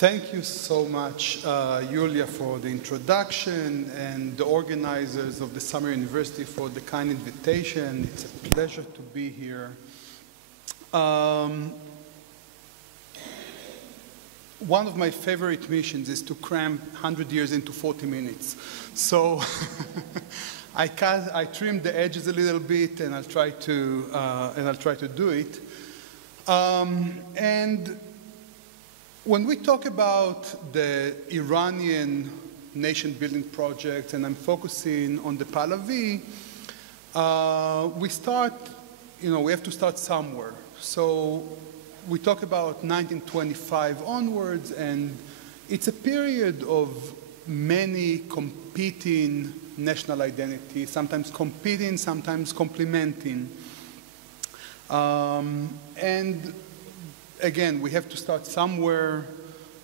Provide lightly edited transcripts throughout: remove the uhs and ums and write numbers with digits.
Thank you so much, Julia, for the introduction, and the organizers of the Summer University for the kind invitation. It's a pleasure to be here. One of my favorite missions is to cram 100 years into 40 minutes. So I trimmed the edges a little bit, and I'll try to do it. And when we talk about the Iranian nation-building project, and I'm focusing on the Pahlavi, we have to start somewhere. So we talk about 1925 onwards, and it's a period of many competing national identities, sometimes competing, sometimes complementing. And again, we have to start somewhere,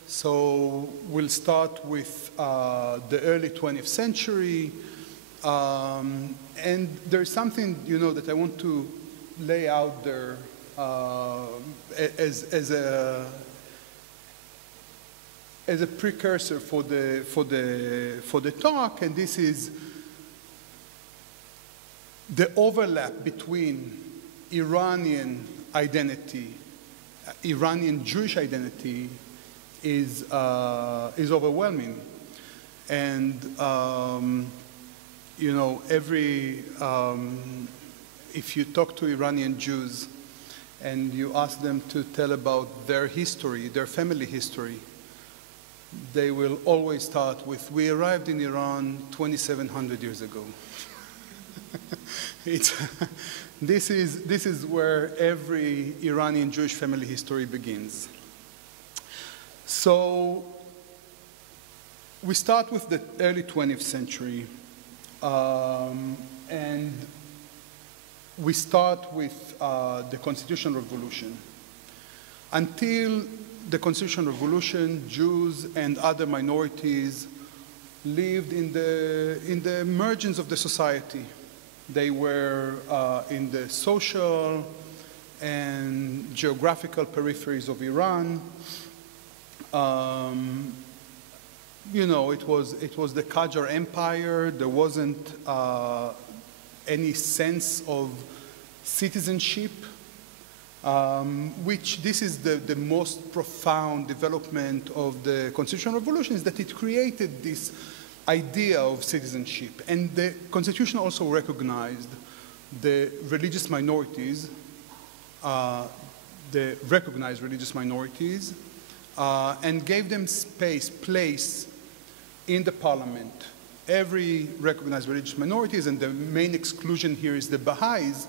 so we'll start with the early 20th century. And there's something, that I want to lay out there as a precursor for the talk, and this is the overlap between Iranian identity, Iranian Jewish identity is overwhelming. And, if you talk to Iranian Jews and you ask them to tell about their history, their family history, they will always start with, we arrived in Iran 2,700 years ago. This is where every Iranian Jewish family history begins. So we start with the early 20th century, and we start with the Constitutional Revolution. Until the Constitutional Revolution, Jews and other minorities lived in the margins of the society. They were in the social and geographical peripheries of Iran. It was the Qajar Empire. There wasn't any sense of citizenship, which this is the most profound development of the Constitutional Revolution, is that it created this idea of citizenship. And the Constitution also recognized the religious minorities, the recognized religious minorities, and gave them place in the parliament. Every recognized religious minorities, and the main exclusion here is the Baha'is.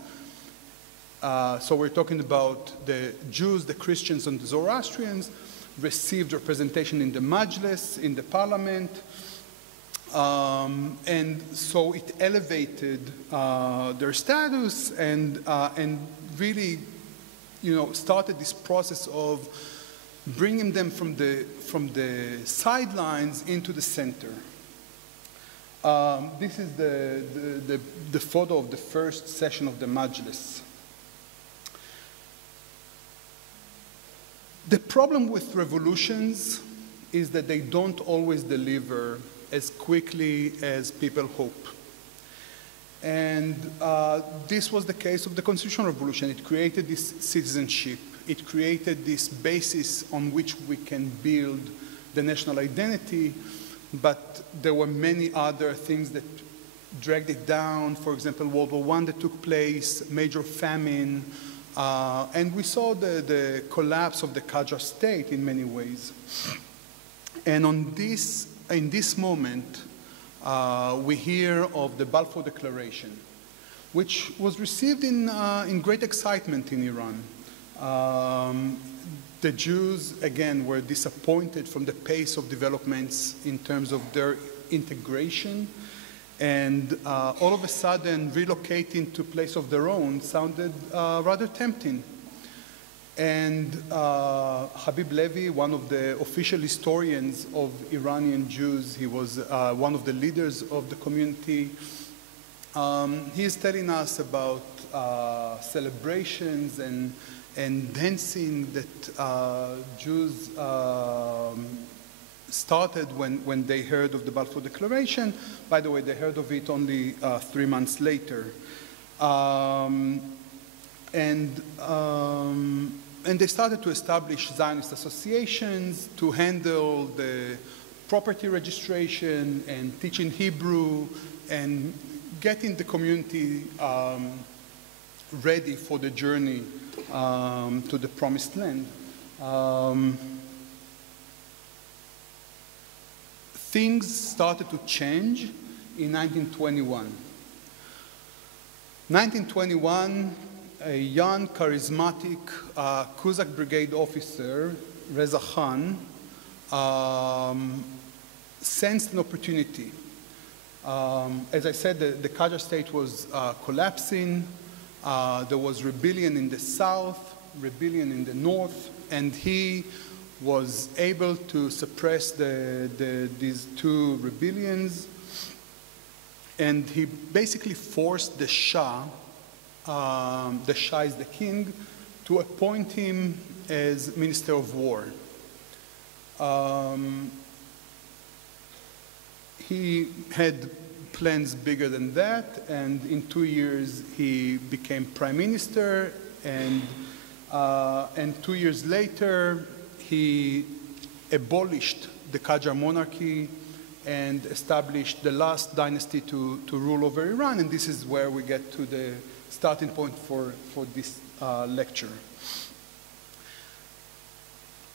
So we're talking about the Jews, the Christians, and the Zoroastrians, received representation in the Majlis, in the parliament. And so it elevated their status and really, started this process of bringing them from the sidelines into the center. This is the photo of the first session of the Majlis. The problem with revolutions is that they don't always deliver as quickly as people hope. And this was the case of the Constitutional Revolution. It created this citizenship. It created this basis on which we can build the national identity, but there were many other things that dragged it down. For example, World War I that took place, major famine, and we saw the collapse of the Qajar state in many ways. And in this moment, we hear of the Balfour Declaration, which was received in great excitement in Iran. The Jews, again, were disappointed from the pace of developments in terms of their integration, and all of a sudden relocating to a place of their own sounded rather tempting. And Habib Levy, one of the official historians of Iranian Jews, he was one of the leaders of the community, he is telling us about celebrations and dancing that Jews started when they heard of the Balfour Declaration. By the way, they heard of it only 3 months later. And they started to establish Zionist associations to handle the property registration and teaching Hebrew and getting the community ready for the journey to the Promised Land. Things started to change in 1921. 1921, a young, charismatic Cossack Brigade officer, Reza Khan, sensed an opportunity. As I said, the Qajar state was collapsing. There was rebellion in the south, rebellion in the north, and he was able to suppress these two rebellions. And he basically forced the Shah is the king, to appoint him as Minister of War. He had plans bigger than that, and in 2 years he became prime minister, and 2 years later he abolished the Qajar monarchy and established the last dynasty to rule over Iran, and this is where we get to the starting point for this lecture.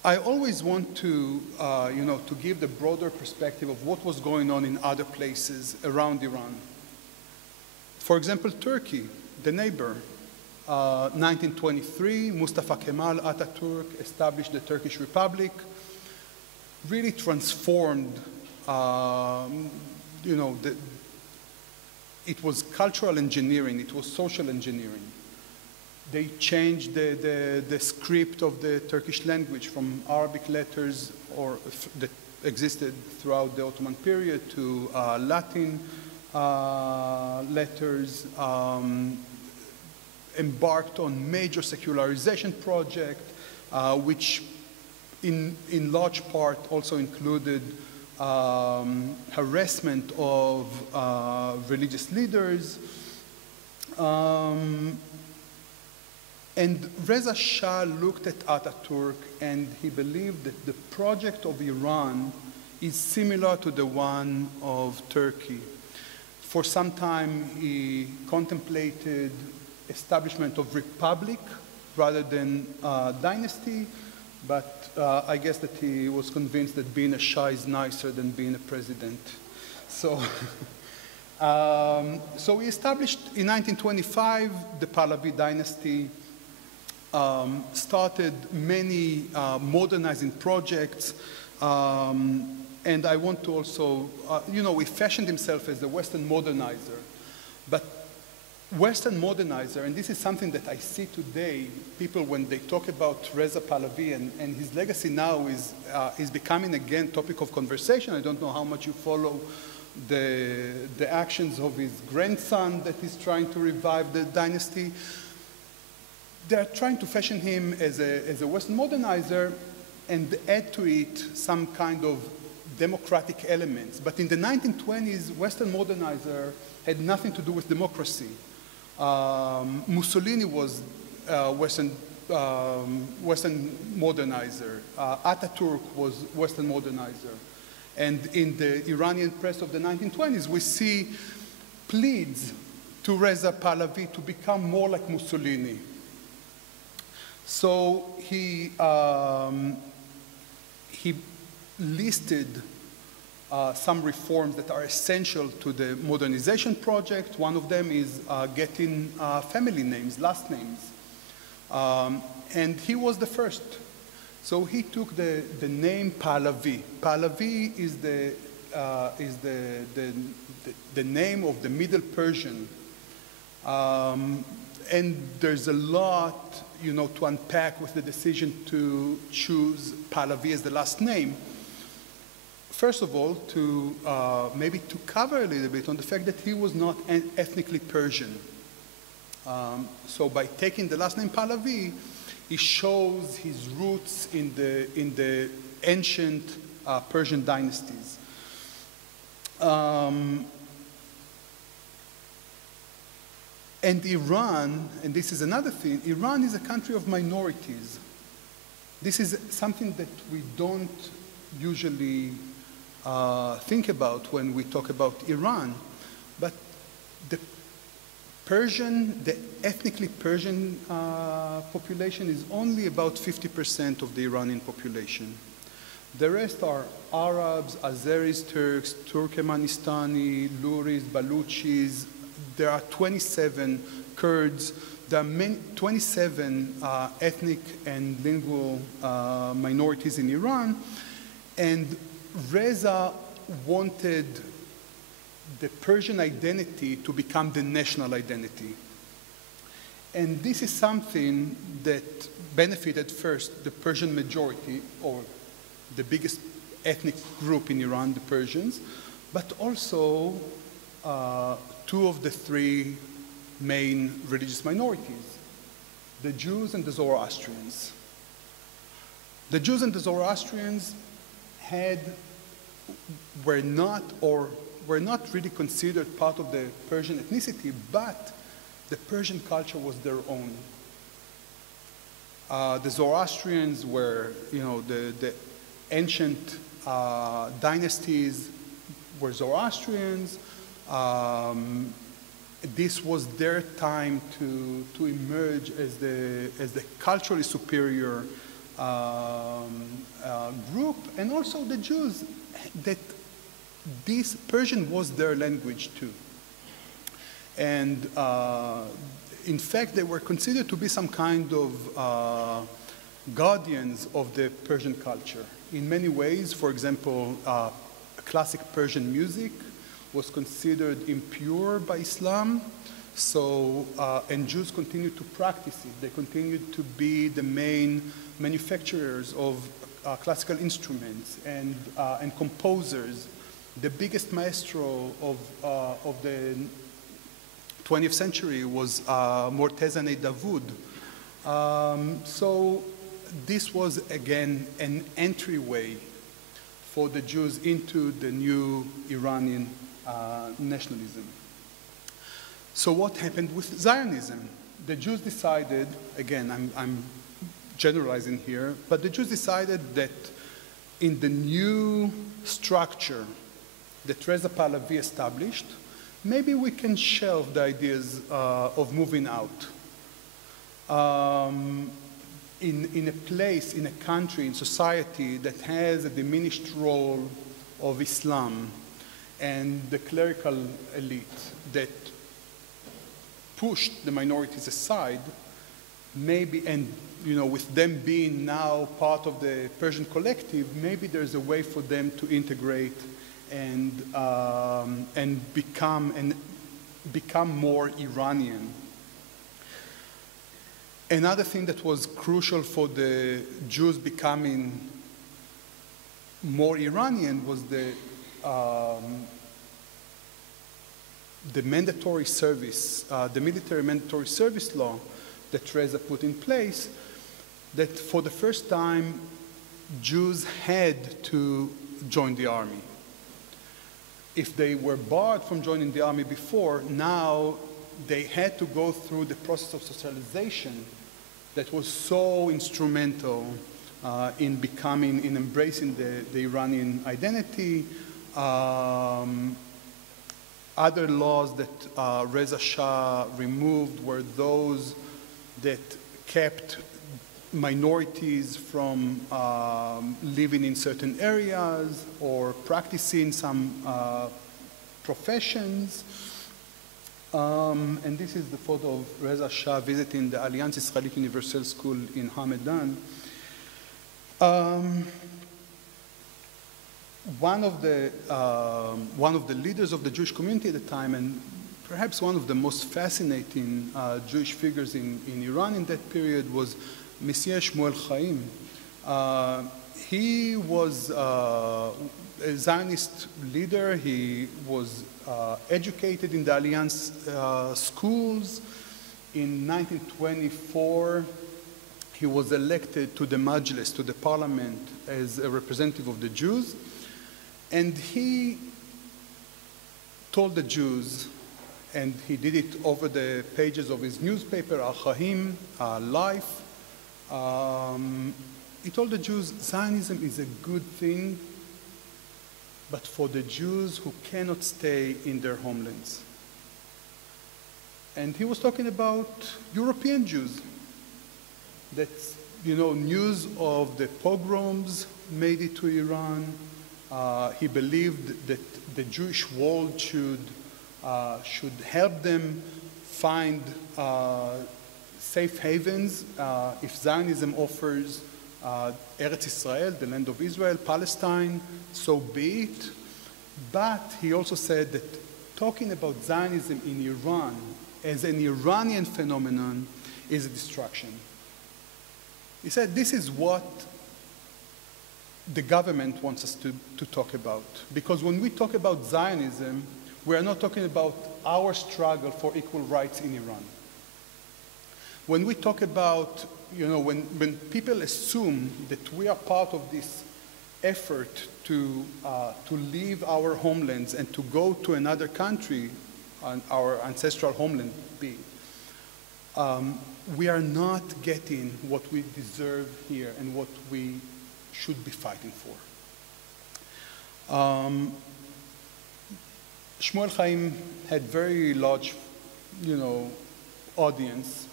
I always want to, to give the broader perspective of what was going on in other places around Iran. For example, Turkey, the neighbor. 1923, Mustafa Kemal Atatürk established the Turkish Republic, really transformed, it was cultural engineering, it was social engineering. They changed the script of the Turkish language from Arabic letters that existed throughout the Ottoman period to Latin letters, embarked on major secularization project, which in large part also included harassment of religious leaders. And Reza Shah looked at Atatürk and he believed that the project of Iran is similar to the one of Turkey. For some time he contemplated establishment of republic rather than dynasty, but I guess that he was convinced that being a Shah is nicer than being a president. So, so he established in 1925 the Pahlavi dynasty, started many modernizing projects, and I want to also, he fashioned himself as a Western modernizer, but Western modernizer, and this is something that I see today, people when they talk about Reza Pahlavi and his legacy now is becoming again topic of conversation. I don't know how much you follow the actions of his grandson that is trying to revive the dynasty. They're trying to fashion him as a Western modernizer and add to it some kind of democratic elements. But in the 1920s, Western modernizer had nothing to do with democracy. Mussolini was Western modernizer. Atatürk was Western modernizer. And in the Iranian press of the 1920s, we see pleads to Reza Pahlavi to become more like Mussolini. So he listed some reforms that are essential to the modernization project. One of them is getting family names, last names. And he was the first. So he took the name Pahlavi. Pahlavi is the name of the Middle Persian. And there's a lot, to unpack with the decision to choose Pahlavi as the last name. First of all, maybe to cover a little bit on the fact that he was not ethnically Persian. So by taking the last name Pahlavi, he shows his roots in the ancient Persian dynasties. And Iran, and this is another thing, Iran is a country of minorities. This is something that we don't usually think about when we talk about Iran, but the ethnically Persian population is only about 50% of the Iranian population. The rest are Arabs, Azeris, Turks, Turkmenistani, Luris, Baluchis. There are 27 Kurds. There are 27 ethnic and lingual minorities in Iran. And Reza wanted the Persian identity to become the national identity. And this is something that benefited first the Persian majority, or the biggest ethnic group in Iran, the Persians, but also two of the three main religious minorities, the Jews and the Zoroastrians. The Jews and the Zoroastrians were not really considered part of the Persian ethnicity, but the Persian culture was their own. The Zoroastrians were, the ancient dynasties were Zoroastrians. This was their time to emerge as the culturally superior group, and also the Jews, that this Persian was their language too. And in fact, they were considered to be some kind of guardians of the Persian culture. In many ways, for example, classic Persian music was considered impure by Islam, and Jews continued to practice it. They continued to be the main manufacturers of classical instruments and composers. The biggest maestro of the 20th century was Mortezaneh Davoud. So this was, again, an entryway for the Jews into the new Iranian nationalism. So what happened with Zionism? The Jews decided, again, I'm generalizing here, but the Jews decided that in the new structure that Reza Pahlavi established, maybe we can shelve the ideas of moving out. In a place, in a country, in society that has a diminished role of Islam and the clerical elite that pushed the minorities aside, maybe, and with them being now part of the Persian collective, maybe there's a way for them to integrate and become more Iranian. Another thing that was crucial for the Jews becoming more Iranian was the mandatory service, the military mandatory service law that Reza put in place, that for the first time Jews had to join the army. If they were barred from joining the army before, now they had to go through the process of socialization that was so instrumental in embracing the Iranian identity. Other laws that Reza Shah removed were those that kept minorities from living in certain areas or practicing some professions. And this is the photo of Reza Shah visiting the Alliance Israélite Universelle School in Hamadan. One of the leaders of the Jewish community at the time, and perhaps one of the most fascinating Jewish figures in Iran in that period, was Monsieur Shmuel Chaim. He was a Zionist leader. He was educated in the Alliance schools. In 1924, he was elected to the Majlis, to the parliament, as a representative of the Jews. And he told the Jews, and he did it over the pages of his newspaper, Al-Chaim, Life. He told the Jews, Zionism is a good thing, but for the Jews who cannot stay in their homelands. And he was talking about European Jews. That, you know, news of the pogroms made it to Iran. He believed that the Jewish world should help them find safe havens if Zionism offers Eretz Israel, the land of Israel, Palestine, so be it. But he also said that talking about Zionism in Iran as an Iranian phenomenon is a distraction. He said this is what the government wants us to talk about. Because when we talk about Zionism, we are not talking about our struggle for equal rights in Iran. When we talk about, you know, when people assume that we are part of this effort to leave our homelands and to go to another country, our ancestral homeland be, we are not getting what we deserve here and what we should be fighting for. Shmuel Chaim had very large, you know, audience,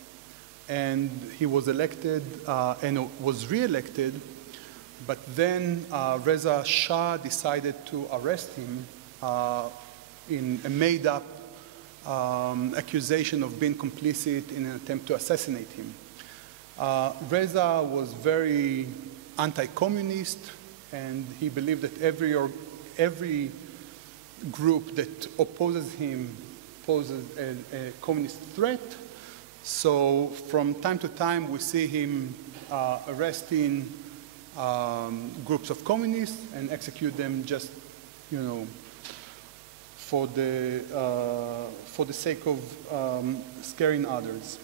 and he was elected and was re-elected, but then Reza Shah decided to arrest him in a made-up accusation of being complicit in an attempt to assassinate him. Reza was very anti-communist, and he believed that every group that opposes him poses a communist threat. So from time to time, we see him arresting groups of communists and execute them just, you know, for the sake of scaring others.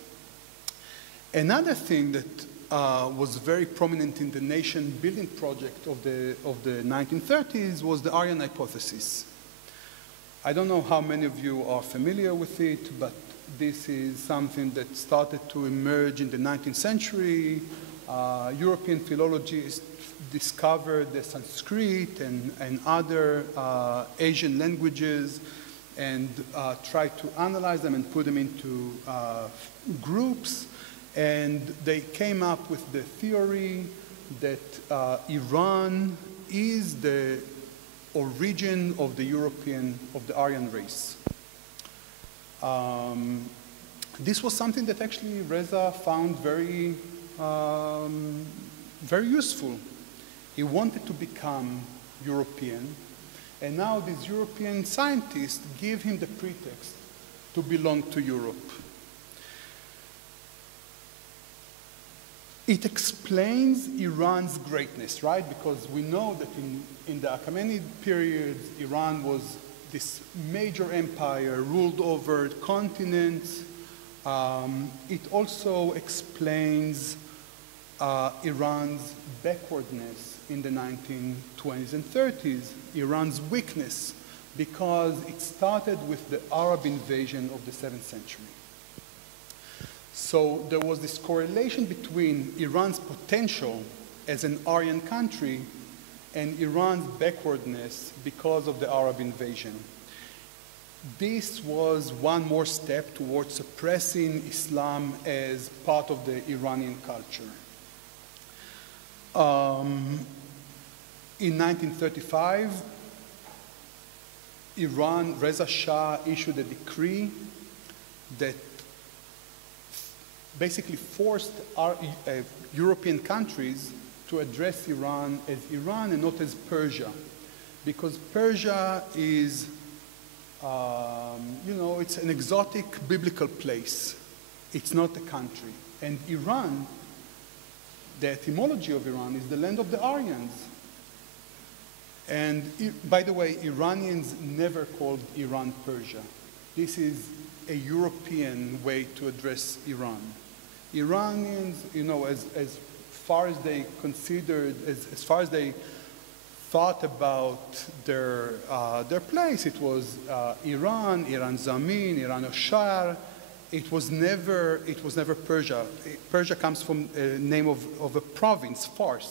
Another thing that was very prominent in the nation-building project of the 1930s was the Aryan hypothesis. I don't know how many of you are familiar with it, but this is something that started to emerge in the 19th century. European philologists discovered the Sanskrit and other Asian languages and tried to analyze them and put them into groups. And they came up with the theory that Iran is the origin of the Aryan race. This was something that actually Reza found very, very useful. He wanted to become European, and now these European scientists give him the pretext to belong to Europe. It explains Iran's greatness, right? Because we know that in the Achaemenid period, Iran was this major empire, ruled over continents. It also explains Iran's backwardness in the 1920s and 30s, Iran's weakness, because it started with the Arab invasion of the 7th century. So there was this correlation between Iran's potential as an Aryan country and Iran's backwardness because of the Arab invasion. This was one more step towards suppressing Islam as part of the Iranian culture. In 1935, Reza Shah issued a decree that basically forced European countries to address Iran as Iran and not as Persia, because Persia is, you know, it's an exotic biblical place. It's not a country. And Iran, the etymology of Iran is the land of the Aryans. And by the way, Iranians never called Iran Persia. This is a European way to address Iran. Iranians, as far as they considered, as far as they thought about their place, it was Iran Zamin, Iran Oshar. It was never Persia. Persia comes from the name of a province, Fars.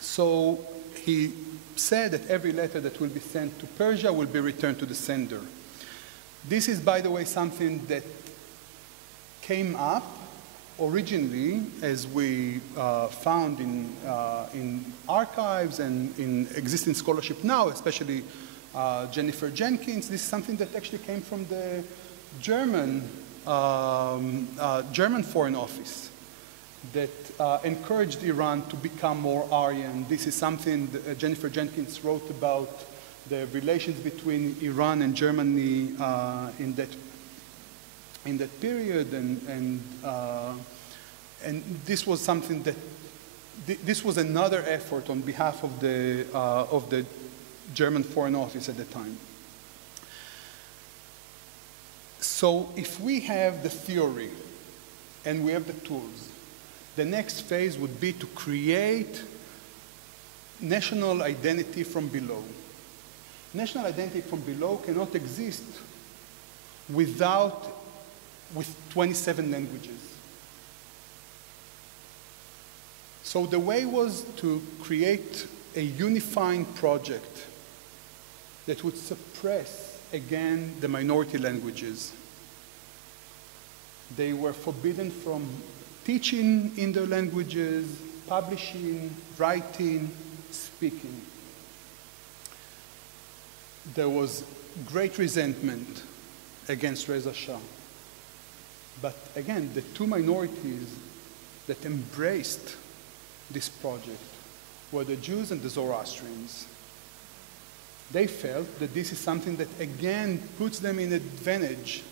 So he said that every letter that will be sent to Persia will be returned to the sender. This is, by the way, something that came up originally, as we found in archives and in existing scholarship now, especially Jennifer Jenkins. This is something that actually came from the German Foreign Office that encouraged Iran to become more Aryan. This is something that Jennifer Jenkins wrote about the relations between Iran and Germany in that period, and this was something that this was another effort on behalf of the German Foreign Office at the time. So if we have the theory and we have the tools, the next phase would be to create national identity from below. National identity from below cannot exist with 27 languages. So the way was to create a unifying project that would suppress, again, the minority languages. They were forbidden from teaching in their languages, publishing, writing, speaking. There was great resentment against Reza Shah. But again, the two minorities that embraced this project were the Jews and the Zoroastrians. They felt that this is something that, again, puts them in advantage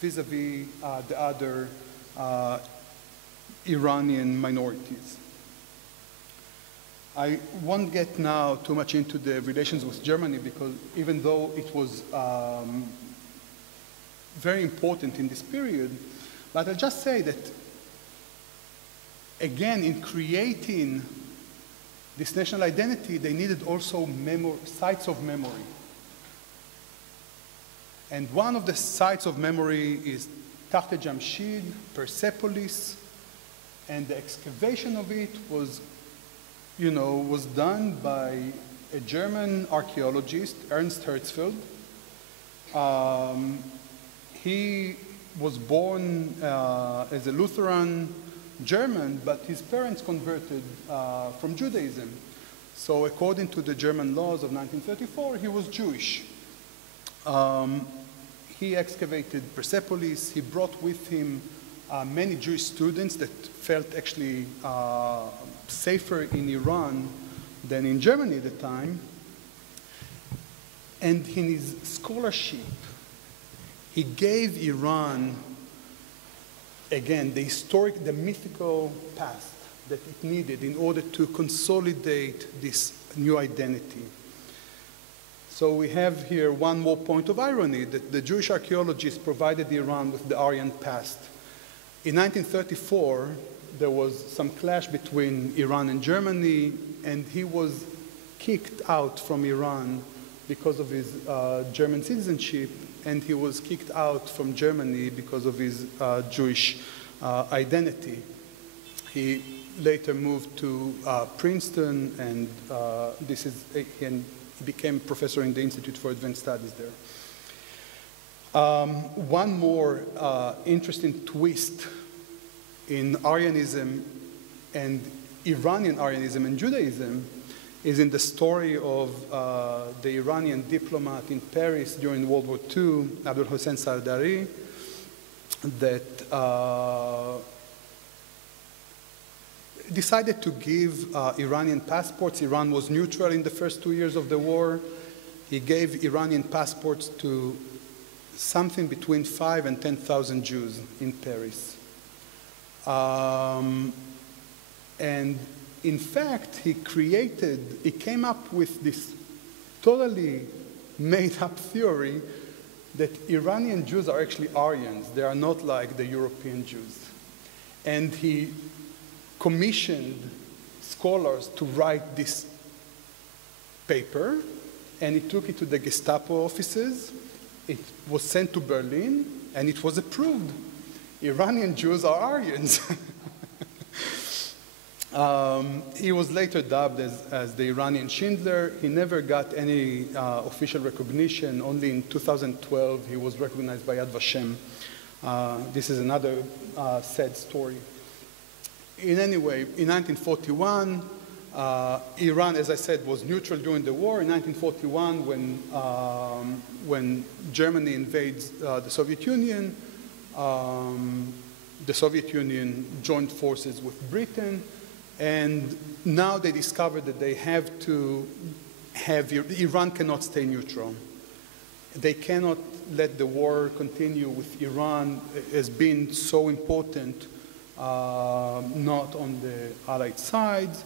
vis-a-vis the other Iranian minorities. I won't get now too much into the relations with Germany, because even though it was very important in this period, but I'll just say that, again, in creating this national identity, they needed also sites of memory. And one of the sites of memory is Takht Jamshid, Persepolis, and the excavation of it was done by a German archaeologist, Ernst Herzfeld. He was born as a Lutheran German, but his parents converted from Judaism. So according to the German laws of 1934, he was Jewish. He excavated Persepolis. He brought with him many Jewish students that felt actually safer in Iran than in Germany at the time. And in his scholarship, he gave Iran, again, the mythical past that it needed in order to consolidate this new identity. So we have here one more point of irony, that the Jewish archaeologists provided Iran with the Aryan past. In 1934, there was some clash between Iran and Germany, and he was kicked out from Iran because of his German citizenship, and he was kicked out from Germany because of his Jewish identity. He later moved to Princeton, and he became professor in the Institute for Advanced Studies there. One more interesting twist in Aryanism and Iranian Aryanism and Judaism is in the story of the Iranian diplomat in Paris during World War II, Abdul Hossein Sardari, that decided to give Iranian passports. Iran was neutral in the first 2 years of the war. He gave Iranian passports to something between 5,000 and 10,000 Jews in Paris. And in fact, he came up with this totally made-up theory that Iranian Jews are actually Aryans. They are not like the European Jews. And he commissioned scholars to write this paper, and he took it to the Gestapo offices. It was sent to Berlin, and it was approved. Iranian Jews are Aryans. He was later dubbed as the Iranian Schindler. He never got any official recognition. Only in 2012 he was recognized by Yad Vashem. This is another sad story. In any way, in 1941, Iran, as I said, was neutral during the war. In 1941, when Germany invades the Soviet Union joined forces with Britain, and now they discovered that they have to have, Iran cannot stay neutral. They cannot let the war continue with Iran as being so important, not on the Allied sides.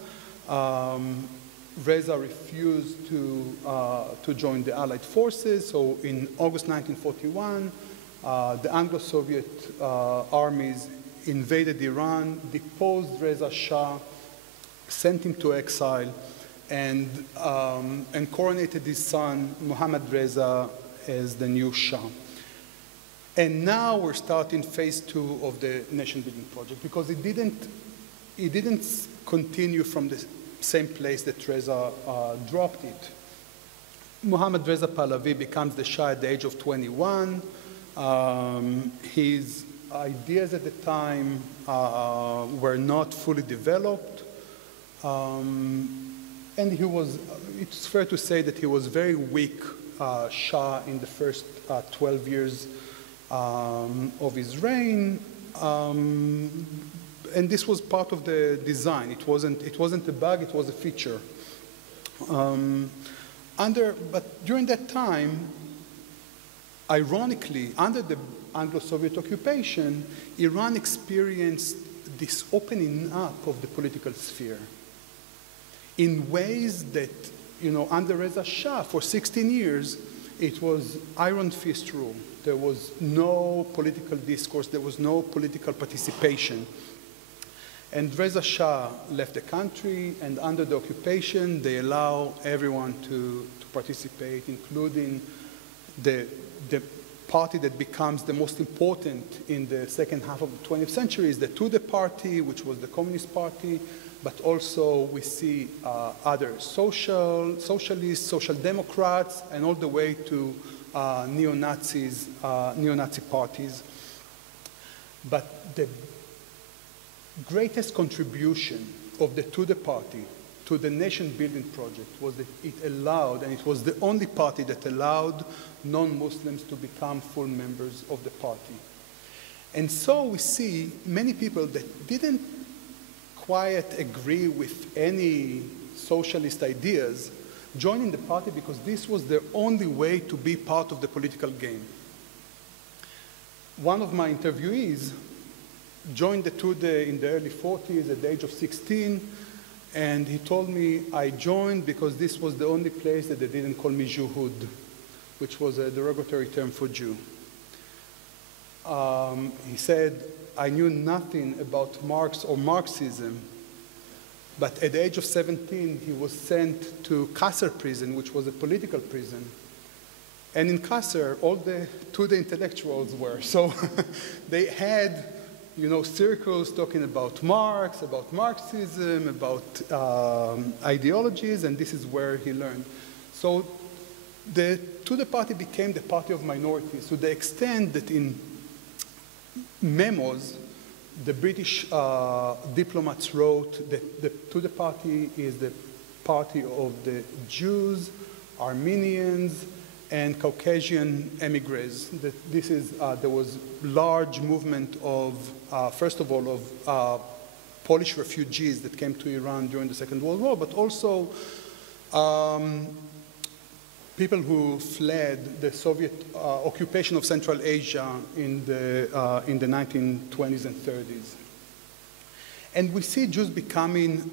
Reza refused to join the Allied forces, so in August 1941, the Anglo-Soviet armies invaded Iran, deposed Reza Shah, sent him to exile, and coronated his son, Mohammad Reza, as the new Shah. And now we're starting phase 2 of the nation-building project, because it didn't continue from the same place that Reza dropped it. Mohammad Reza Pahlavi becomes the Shah at the age of 21. His ideas at the time were not fully developed. And it's fair to say that he was very weak Shah in the first 12 years of his reign. And this was part of the design. It wasn't a bug, it was a feature. But during that time, ironically, under the Anglo-Soviet occupation, Iran experienced this opening up of the political sphere in ways that, under Reza Shah, for 16 years, it was iron fist rule. There was no political discourse, there was no political participation. And Reza Shah left the country, and under the occupation, they allow everyone to participate, including the party that becomes the most important in the second half of the 20th century is the Tudeh party, which was the Communist Party, but also we see other socialists, social democrats, and all the way to neo-Nazi parties. But the greatest contribution of the Tudeh party to the nation-building project was that it allowed, and it was the only party that allowed non-Muslims to become full members of the party. And so we see many people that didn't quite agree with any socialist ideas joining the party because this was their only way to be part of the political game. One of my interviewees joined the Tudeh in the early 40s at the age of 16, and he told me, I joined because this was the only place that they didn't call me Juhud, which was a derogatory term for Jew. He said, I knew nothing about Marx or Marxism, but at the age of 17, he was sent to Qasr prison, which was a political prison. And in Qasr, all the Tudeh intellectuals were. So they had circles talking about Marx, about Marxism, about ideologies, and this is where he learned. So the Tudeh party became the party of minorities to the extent that in memos, the British diplomats wrote that the Tudeh party is the party of the Jews, Armenians, and Caucasian emigres. There was large movement of, first of all, of Polish refugees that came to Iran during the Second World War, but also people who fled the Soviet occupation of Central Asia in the 1920s and 30s. And we see Jews becoming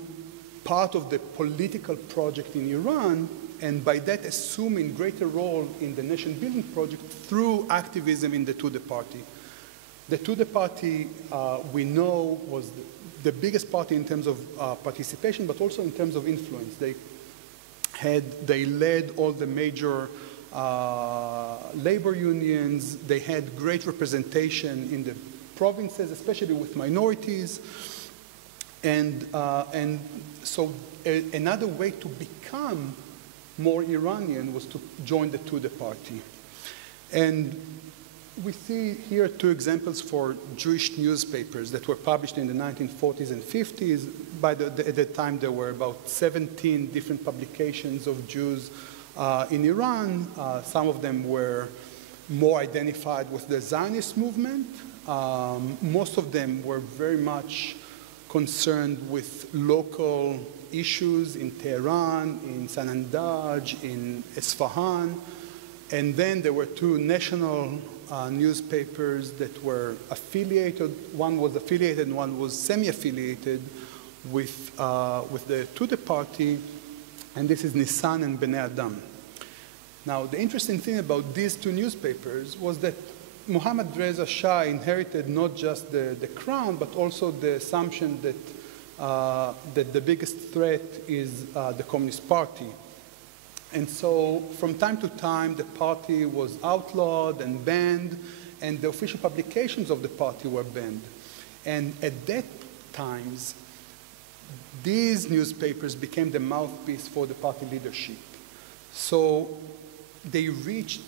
part of the political project in Iran, and by that assuming greater role in the nation-building project through activism in the Tudeh party. The Tudeh party, we know, was the biggest party in terms of participation, but also in terms of influence. They led all the major labor unions. They had great representation in the provinces, especially with minorities. And so another way to become more Iranian was to join the Tudeh party. And we see here two examples for Jewish newspapers that were published in the 1940s and 50s. At that time, there were about 17 different publications of Jews in Iran. Some of them were more identified with the Zionist movement. Most of them were very much concerned with local issues in Tehran, in Sanandaj, in Isfahan. And then there were two national newspapers that were affiliated. One was affiliated and one was semi-affiliated with the Tudeh party, and this is Nisan and Bnei Adam. Now, the interesting thing about these two newspapers was that Mohammad Reza Shah inherited not just the crown, but also the assumption that the biggest threat is the Communist Party. And so from time to time, the party was outlawed and banned, and the official publications of the party were banned. And at that times, these newspapers became the mouthpiece for the party leadership. So they reached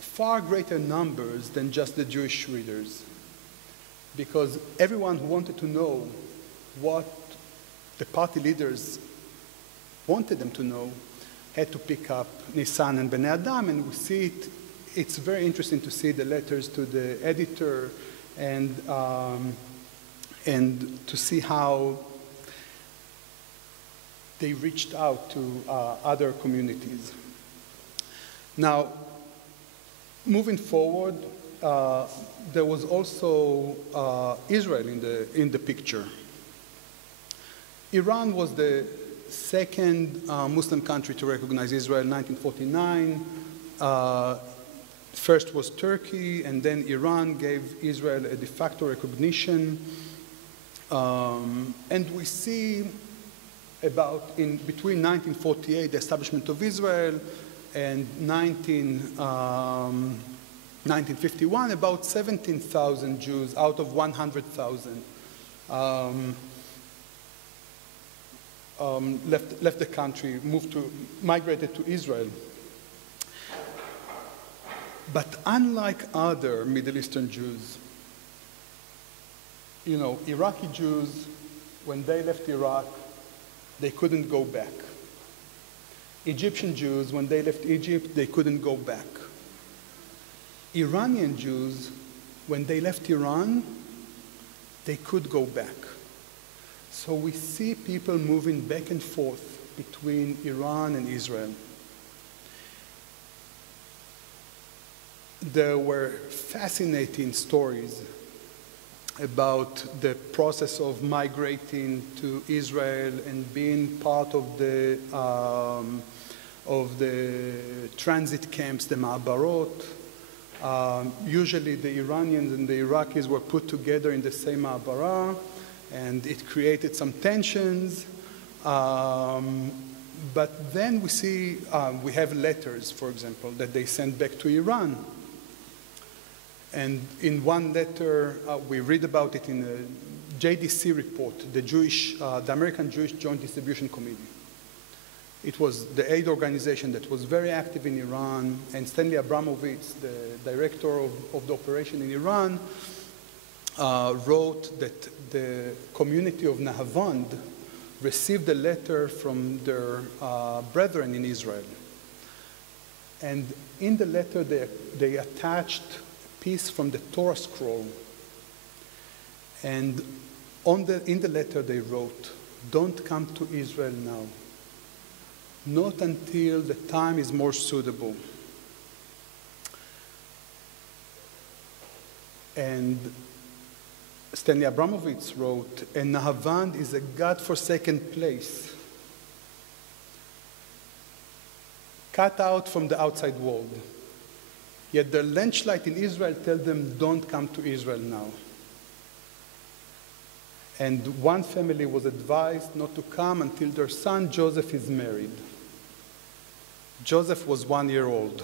far greater numbers than just the Jewish readers, because everyone who wanted to know what the party leaders wanted them to know had to pick up Nisan and Bnei Adam, and we see it. It's very interesting to see the letters to the editor and to see how they reached out to other communities. Now, moving forward, there was also Israel in the picture. Iran was the second Muslim country to recognize Israel in 1949. First was Turkey, and then Iran gave Israel a de facto recognition. And we see between 1948, the establishment of Israel, and 1951, about 17,000 Jews out of 100,000 left the country, migrated to Israel. But unlike other Middle Eastern Jews, Iraqi Jews, when they left Iraq, they couldn't go back. Egyptian Jews, when they left Egypt, they couldn't go back. Iranian Jews, when they left Iran, they could go back. So we see people moving back and forth between Iran and Israel. There were fascinating stories about the process of migrating to Israel and being part of the transit camps, the ma'abarot. Usually the Iranians and the Iraqis were put together in the same ma'abara, and it created some tensions. But then we have letters, for example, that they sent back to Iran. And in one letter, we read about it in a JDC report, the American Jewish Joint Distribution Committee. It was the aid organization that was very active in Iran, and Stanley Abramovitz, the director of the operation in Iran, wrote that the community of Nahavand received a letter from their brethren in Israel. And in the letter, they attached a piece from the Torah scroll. And in the letter, they wrote, "Don't come to Israel now, not until the time is more suitable." And Stanley Abramovitz wrote, "And Nahavand is a God-forsaken place, cut out from the outside world. Yet the Landschlight in Israel tell them, don't come to Israel now. And one family was advised not to come until their son Joseph is married. Joseph was 1 year old.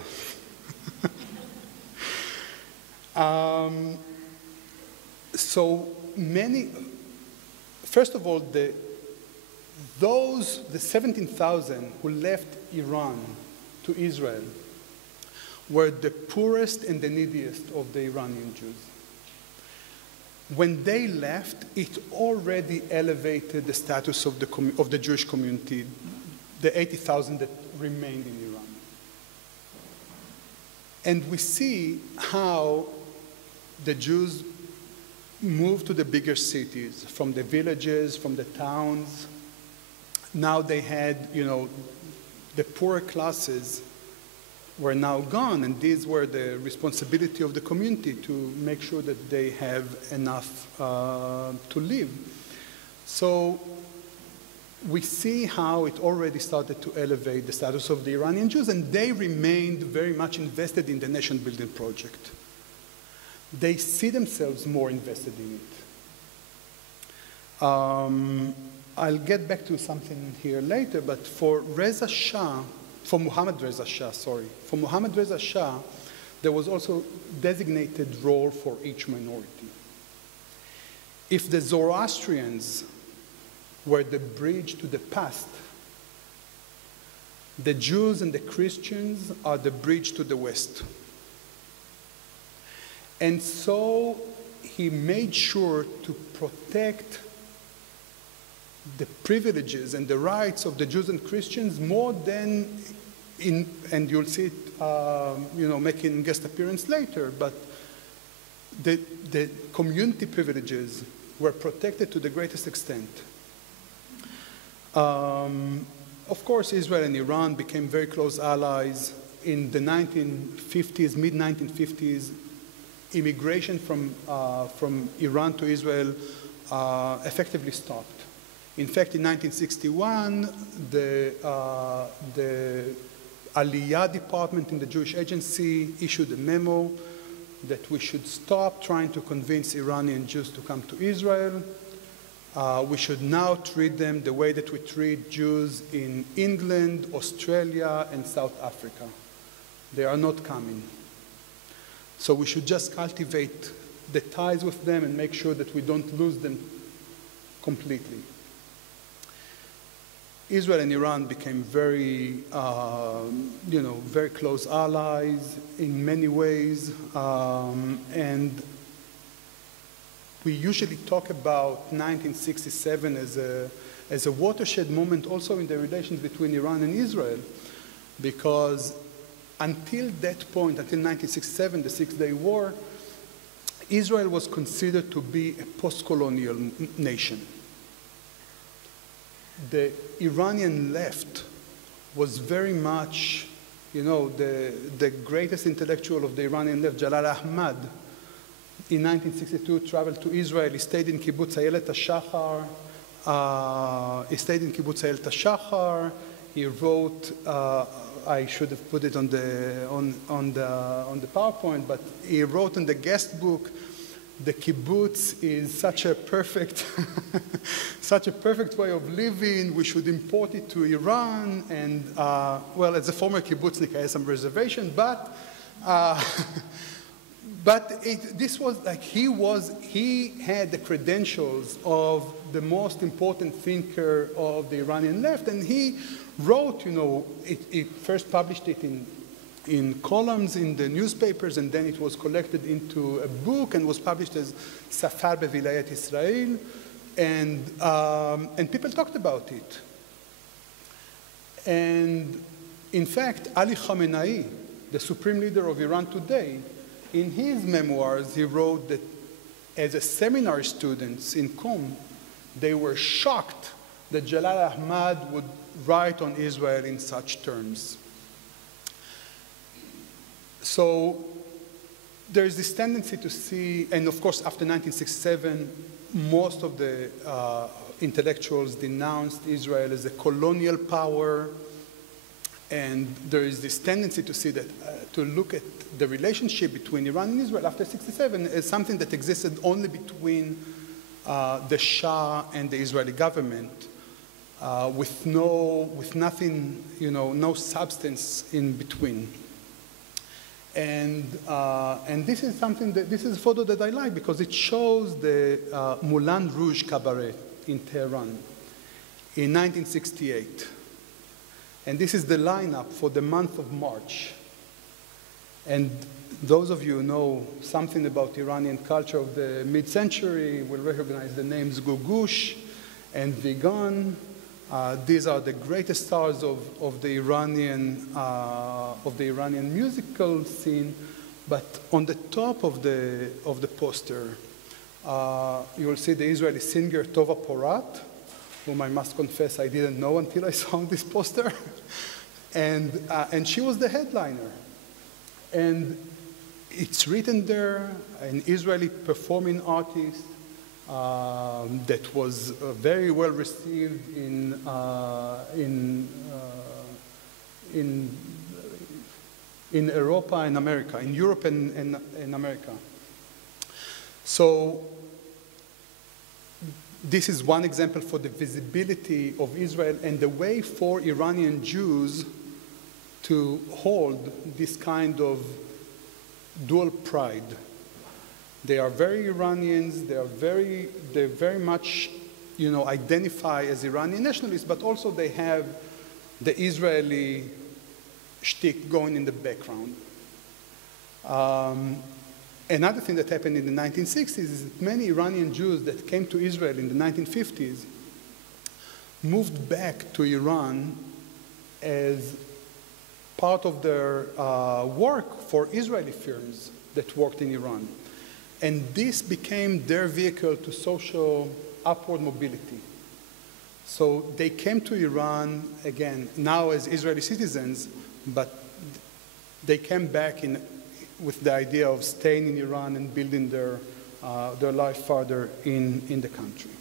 So many, first of all, the 17,000 who left Iran to Israel were the poorest and the neediest of the Iranian Jews. When they left, it already elevated the status of the Jewish community, the 80,000 that remained in Iran. And we see how the Jews moved to the bigger cities, from the villages, from the towns. Now they had, the poorer classes were now gone, and these were the responsibility of the community to make sure that they have enough to live. So we see how it already started to elevate the status of the Iranian Jews, and they remained very much invested in the nation-building project. They see themselves more invested in it. I'll get back to something here later, but for Mohammad Reza Shah, there was also designated role for each minority. If the Zoroastrians were the bridge to the past, the Jews and the Christians are the bridge to the West. And so he made sure to protect the privileges and the rights of the Jews and Christians more than and you'll see it, making guest appearance later, but the community privileges were protected to the greatest extent. Of course, Israel and Iran became very close allies. In the 1950s, mid-1950s, immigration from Iran to Israel effectively stopped. In fact, in 1961, the Aliyah department in the Jewish agency issued a memo that we should stop trying to convince Iranian Jews to come to Israel. We should now treat them the way that we treat Jews in England, Australia, and South Africa. They are not coming. So we should just cultivate the ties with them and make sure that we don't lose them completely. Israel and Iran became very, very close allies in many ways, and we usually talk about 1967 as a watershed moment also in the relations between Iran and Israel, because until that point, until 1967, the Six-Day War, Israel was considered to be a post-colonial nation. The Iranian left was very much, the greatest intellectual of the Iranian left, Jalal Ahmad, in 1962 traveled to Israel. He stayed in Kibbutz Ayelet HaShachar. He wrote, I should have put it on the PowerPoint, but he wrote in the guest book, the kibbutz is such a perfect, such a perfect way of living. We should import it to Iran. And well, as a former kibbutznik, I had some reservation, but this was like he had the credentials of the most important thinker of the Iranian left, and he wrote, he first published it in columns in the newspapers, and then it was collected into a book and was published as Safar Bevilayat Israel, and people talked about it. And in fact, Ali Khamenei, the supreme leader of Iran today, in his memoirs, he wrote that as a seminary students in Qom, they were shocked that Jalal Ahmad would write on Israel in such terms. So there's this tendency to see, and of course after 1967, most of the intellectuals denounced Israel as a colonial power, And there is this tendency to see that, to look at the relationship between Iran and Israel after 1967 as something that existed only between the Shah and the Israeli government, with nothing, no substance in between. And this is this is a photo that I like because it shows the Moulin Rouge Cabaret in Tehran in 1968. And this is the lineup for the month of March. And those of you who know something about Iranian culture of the mid-century will recognize the names Gugush and Vigan. These are the greatest stars of the Iranian musical scene. But on the top of the poster, you will see the Israeli singer Tova Porat, whom I must confess I didn't know until I saw this poster. And she was the headliner. And it's written there, an Israeli performing artist that was very well received in Europa and America, in Europe and America. So this is one example for the visibility of Israel and the way for Iranian Jews to hold this kind of dual pride. They are very Iranians, they very much, identify as Iranian nationalists, but also they have the Israeli shtick going in the background. Another thing that happened in the 1960s is that many Iranian Jews that came to Israel in the 1950s moved back to Iran as part of their work for Israeli firms that worked in Iran. And this became their vehicle to social upward mobility. So they came to Iran, again, now as Israeli citizens, but they came back with the idea of staying in Iran and building their life further in the country.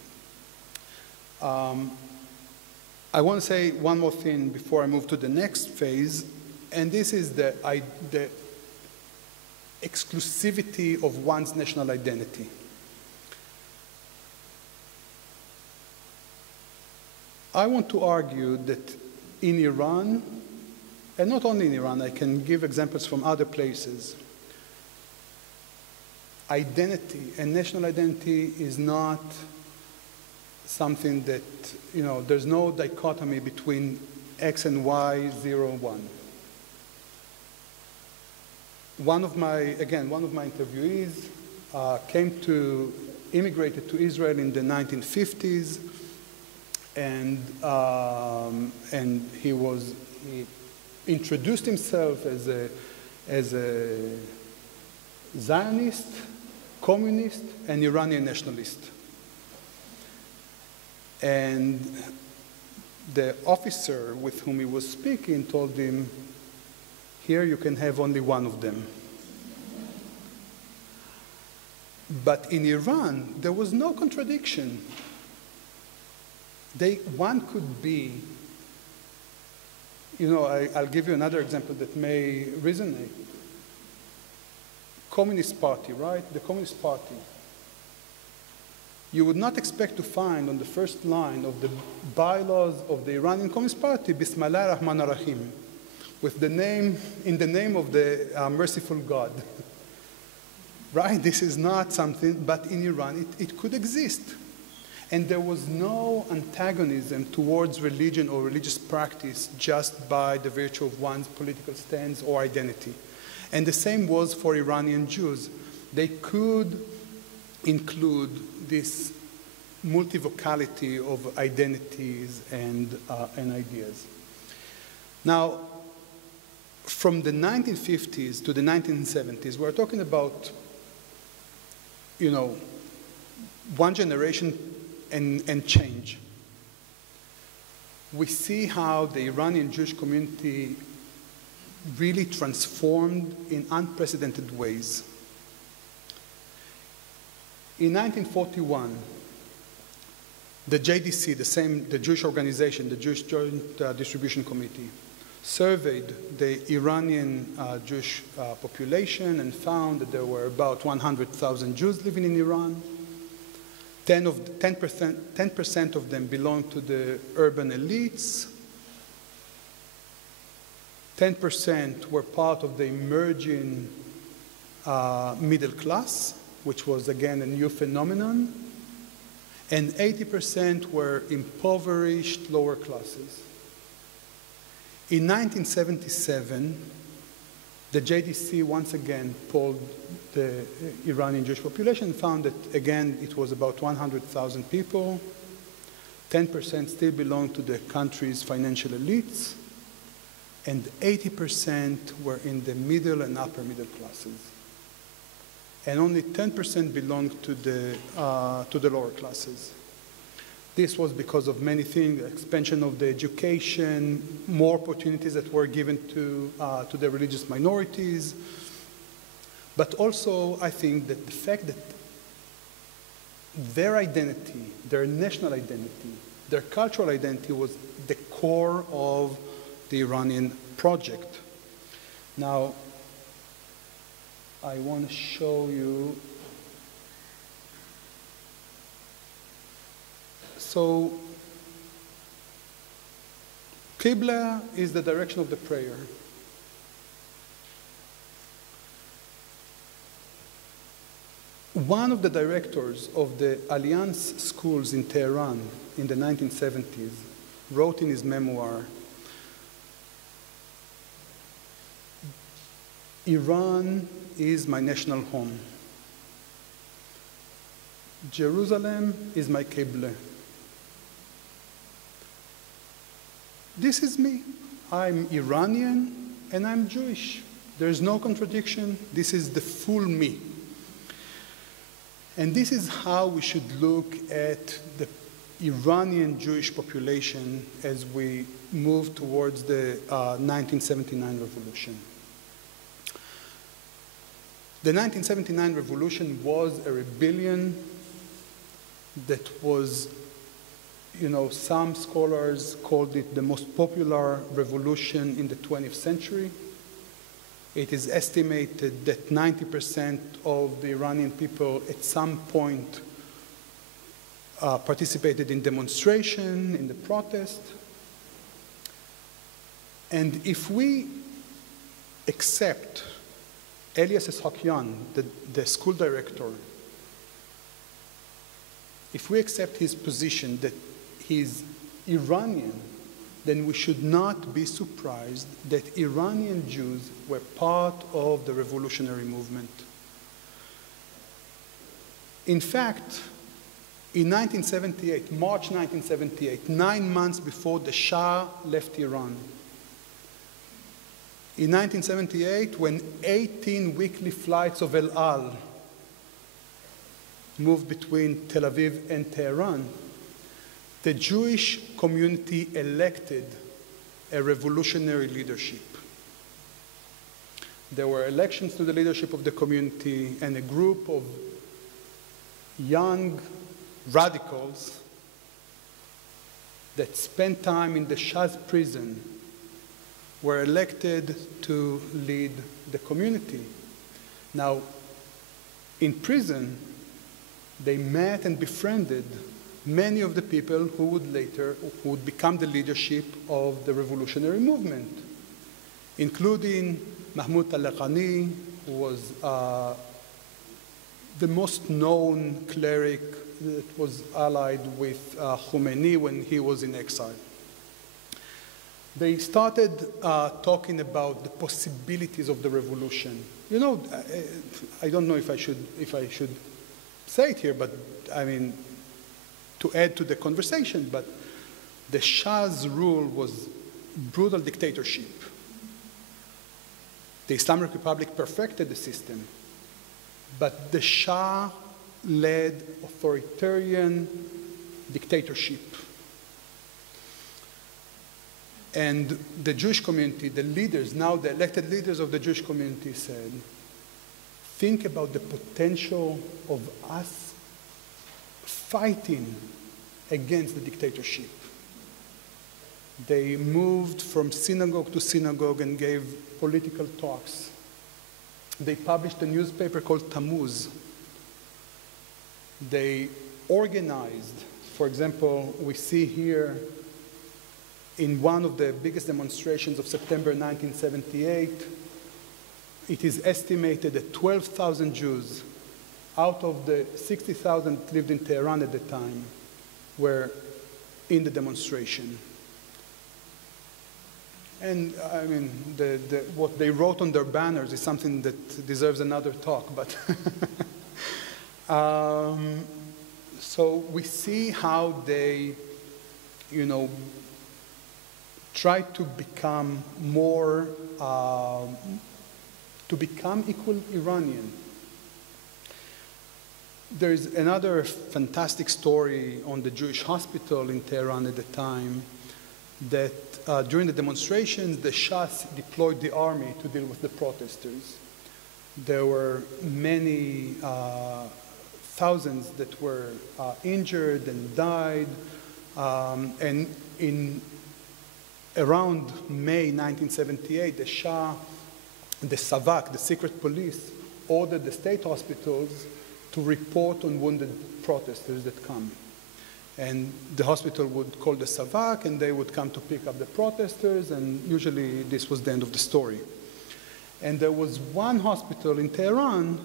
I want to say one more thing before I move to the next phase, and this is the exclusivity of one's national identity. I want to argue that in Iran, and not only in Iran, I can give examples from other places, identity and national identity is not something that, there's no dichotomy between X and Y, 0 and 1. One of my interviewees immigrated to Israel in the 1950s, and he introduced himself as a Zionist, communist, and Iranian nationalist. And the officer with whom he was speaking told him, "Here you can have only one of them." But in Iran, there was no contradiction. One could be, I'll give you another example that may resonate. Communist Party, right? The Communist Party. You would not expect to find on the first line of the bylaws of the Iranian Communist Party, Bismillah ar-Rahman ar-Rahim, with in the name of the merciful God. Right? This is not something, but in Iran it could exist. And there was no antagonism towards religion or religious practice just by the virtue of one's political stance or identity. And the same was for Iranian Jews. They could include this multivocality of identities and ideas. Now, from the 1950s to the 1970s, we're talking about, one generation and change. We see how the Iranian Jewish community really transformed in unprecedented ways. In 1941, the JDC, the Jewish organization, the Jewish Joint Distribution Committee, surveyed the Iranian Jewish population and found that there were about 100,000 Jews living in Iran. 10% of them belonged to the urban elites. 10% were part of the emerging middle class, which was, again, a new phenomenon. And 80% were impoverished lower classes. In 1977, the JDC once again polled the Iranian Jewish population and found that, again, it was about 100,000 people. 10% still belonged to the country's financial elites, and 80% were in the middle and upper middle classes. And only 10% belonged to the lower classes. This was because of many things: expansion of the education, more opportunities that were given to the religious minorities. But also, I think that the fact that their identity, their national identity, their cultural identity was the core of the Iranian project. Now, I want to show you. So, Qibla is the direction of the prayer. One of the directors of the Alliance schools in Tehran in the 1970s wrote in his memoir, "Iran is my national home. Jerusalem is my Qibla." This is me. I'm Iranian and I'm Jewish. There's no contradiction. This is the full me. And this is how we should look at the Iranian Jewish population as we move towards the 1979 revolution. The 1979 revolution was a rebellion that was, some scholars called it the most popular revolution in the 20th century. It is estimated that 90% of the Iranian people at some point participated in demonstration, in the protest. And if we accept Elias Eshakyan, the school director, if we accept his position that he's Iranian, then we should not be surprised that Iranian Jews were part of the revolutionary movement. In fact, in 1978, March 1978, 9 months before the Shah left Iran, in 1978, when 18 weekly flights of El Al moved between Tel Aviv and Tehran, the Jewish community elected a revolutionary leadership. There were elections to the leadership of the community, and a group of young radicals that spent time in the Shah's prison were elected to lead the community. Now, in prison, they met and befriended many of the people who would become the leadership of the revolutionary movement, including Mahmoud Talaqani, who was the most known cleric that was allied with Khomeini when he was in exile. They started talking about the possibilities of the revolution. I don't know if I should say it here, but I mean, to add to the conversation, but the Shah's rule was brutal dictatorship. The Islamic Republic perfected the system, but the Shah led authoritarian dictatorship. And the Jewish community, the leaders, now the elected leaders of the Jewish community said, think about the potential of us fighting against the dictatorship. They moved from synagogue to synagogue and gave political talks. They published a newspaper called Tammuz. They organized, for example, we see here in one of the biggest demonstrations of September 1978, it is estimated that 12,000 Jews out of the 60,000 that lived in Tehran at the time were in the demonstration. And I mean, what they wrote on their banners is something that deserves another talk, but so we see how they, you know, try to become more, to become equal Iranian. There's another fantastic story on the Jewish hospital in Tehran at the time that during the demonstrations, the Shah deployed the army to deal with the protesters. There were many thousands that were injured and died. And in around May 1978, the Shah, the Savak, the secret police, ordered the state hospitals to report on wounded protesters that come. And the hospital would call the Savak, and they would come to pick up the protesters, and usually this was the end of the story. And there was one hospital in Tehran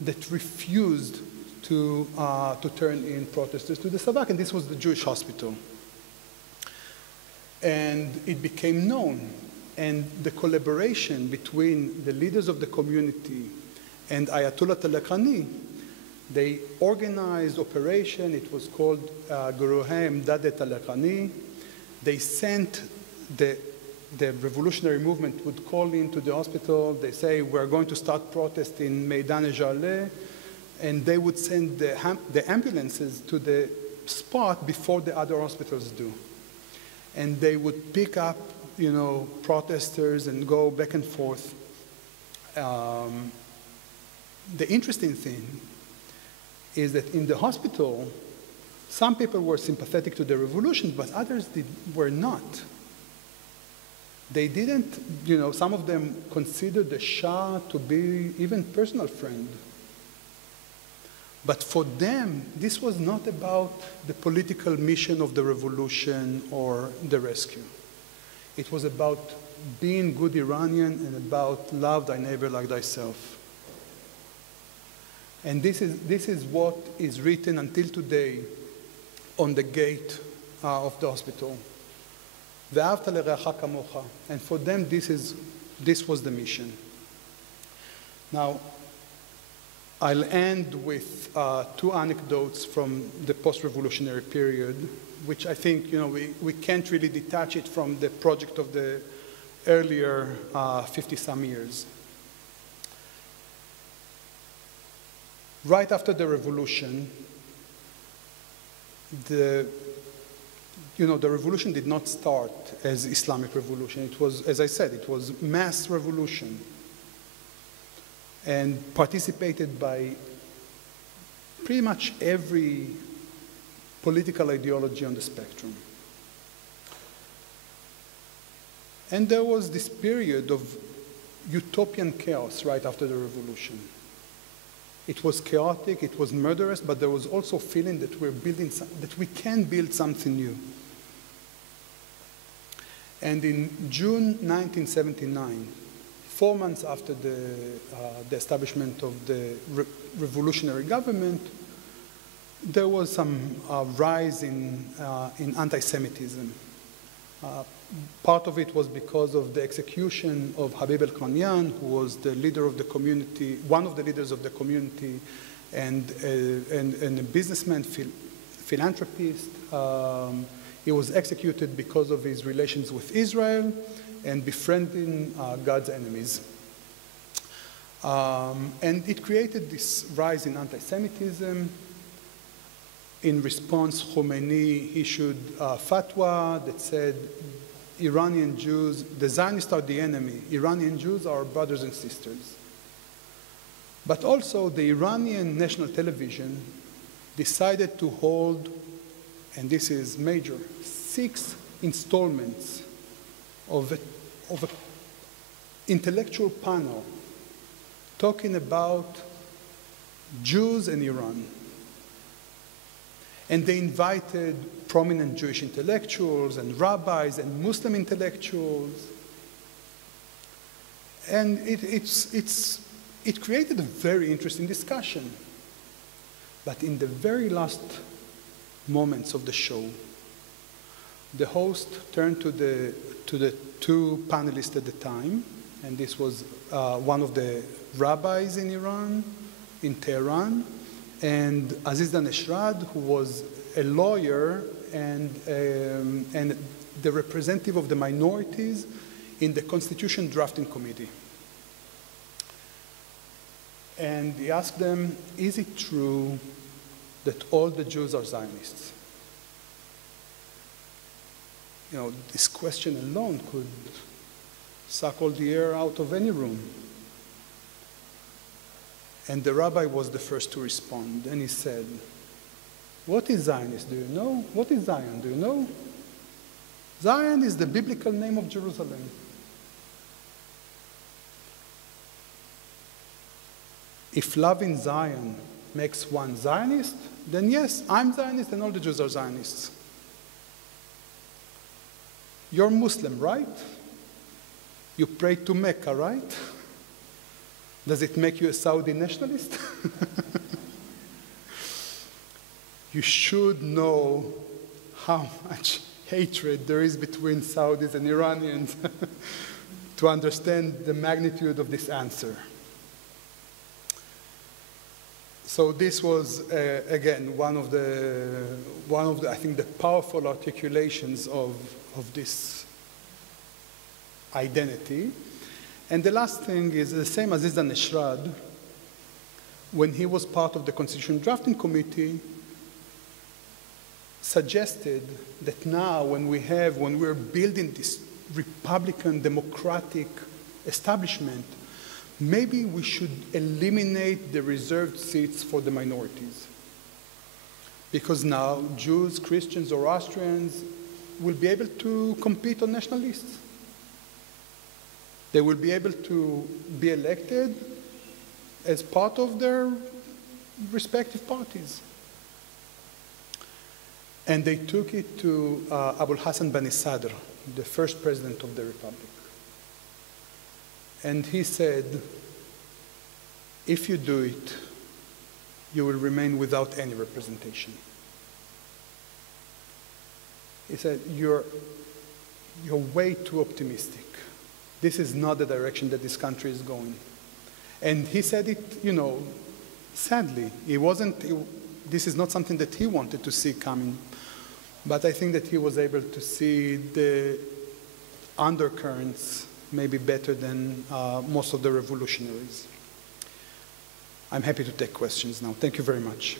that refused to turn in protesters to the Savak, and this was the Jewish hospital. And it became known, and the collaboration between the leaders of the community and Ayatollah Talakani, they organized operation. It was called Guruhe Imdad Talakani. They sent the revolutionary movement would call into the hospital. They say, we're going to start protest in Meydan-e-Jaleh, and they would send the ambulances to the spot before the other hospitals do. And they would pick up, you know, protesters and go back and forth. The interesting thing is that in the hospital, some people were sympathetic to the revolution, but others were not. They didn't, you know, some of them considered the Shah to be even personal friend. But for them, this was not about the political mission of the revolution or the rescue. It was about being good Iranian and about love thy neighbor like thyself. And this is what is written until today on the gate of the hospital. Ve'ahavta l'reacha kamocha. And for them, this was the mission. Now, I'll end with two anecdotes from the post-revolutionary period, which I think, you know, we can't really detach it from the project of the earlier 50-some years. Right after the revolution, the revolution did not start as Islamic revolution. It was, as I said, it was mass revolution and participated by pretty much every political ideology on the spectrum. And there was this period of utopian chaos right after the revolution. It was chaotic, it was murderous, but there was also a feeling that that we can build something new. And in June 1979, 4 months after the establishment of the revolutionary government, there was some rise in anti-Semitism. Part of it was because of the execution of Habib el-Qanyan, who was the leader of the community, one of the leaders of the community, and a businessman, philanthropist. He was executed because of his relations with Israel and befriending God's enemies. And it created this rise in anti-Semitism. In response, Khomeini issued a fatwa that said, Iranian Jews, the Zionists are the enemy. Iranian Jews are brothers and sisters. But also the Iranian national television decided to hold, and this is major, 6 installments of an intellectual panel talking about Jews and Iran. And they invited prominent Jewish intellectuals and rabbis and Muslim intellectuals. And it created a very interesting discussion. But in the very last moments of the show, the host turned to the two panelists at the time, and this was one of the rabbis in Iran, in Tehran, and Aziz Daneshrad, who was a lawyer and the representative of the minorities in the Constitution Drafting Committee. And he asked them, is it true that all the Jews are Zionists? You know, this question alone could suck all the air out of any room. And the rabbi was the first to respond, and he said, what is Zionist, do you know? What is Zion, do you know? Zion is the biblical name of Jerusalem. If loving Zion makes one Zionist, then yes, I'm Zionist and all the Jews are Zionists. You're Muslim, right? You pray to Mecca, right? Does it make you a Saudi nationalist? You should know how much hatred there is between Saudis and Iranians to understand the magnitude of this answer. So this was, again, one of the, I think, the powerful articulations of this identity. And the last thing is the same as Aziz Daneshrad, when he was part of the Constitution Drafting Committee, suggested that now when we're building this Republican democratic establishment, maybe we should eliminate the reserved seats for the minorities. Because now Jews, Christians, Zoroastrians will be able to compete on national lists. They will be able to be elected as part of their respective parties. And they took it to Abul Hassan Bani Sadr, the first president of the Republic. And he said, if you do it, you will remain without any representation. He said, you're way too optimistic. This is not the direction that this country is going. And he said it, you know, sadly. This is not something that he wanted to see coming. But I think that he was able to see the undercurrents maybe better than most of the revolutionaries. I'm happy to take questions now. Thank you very much.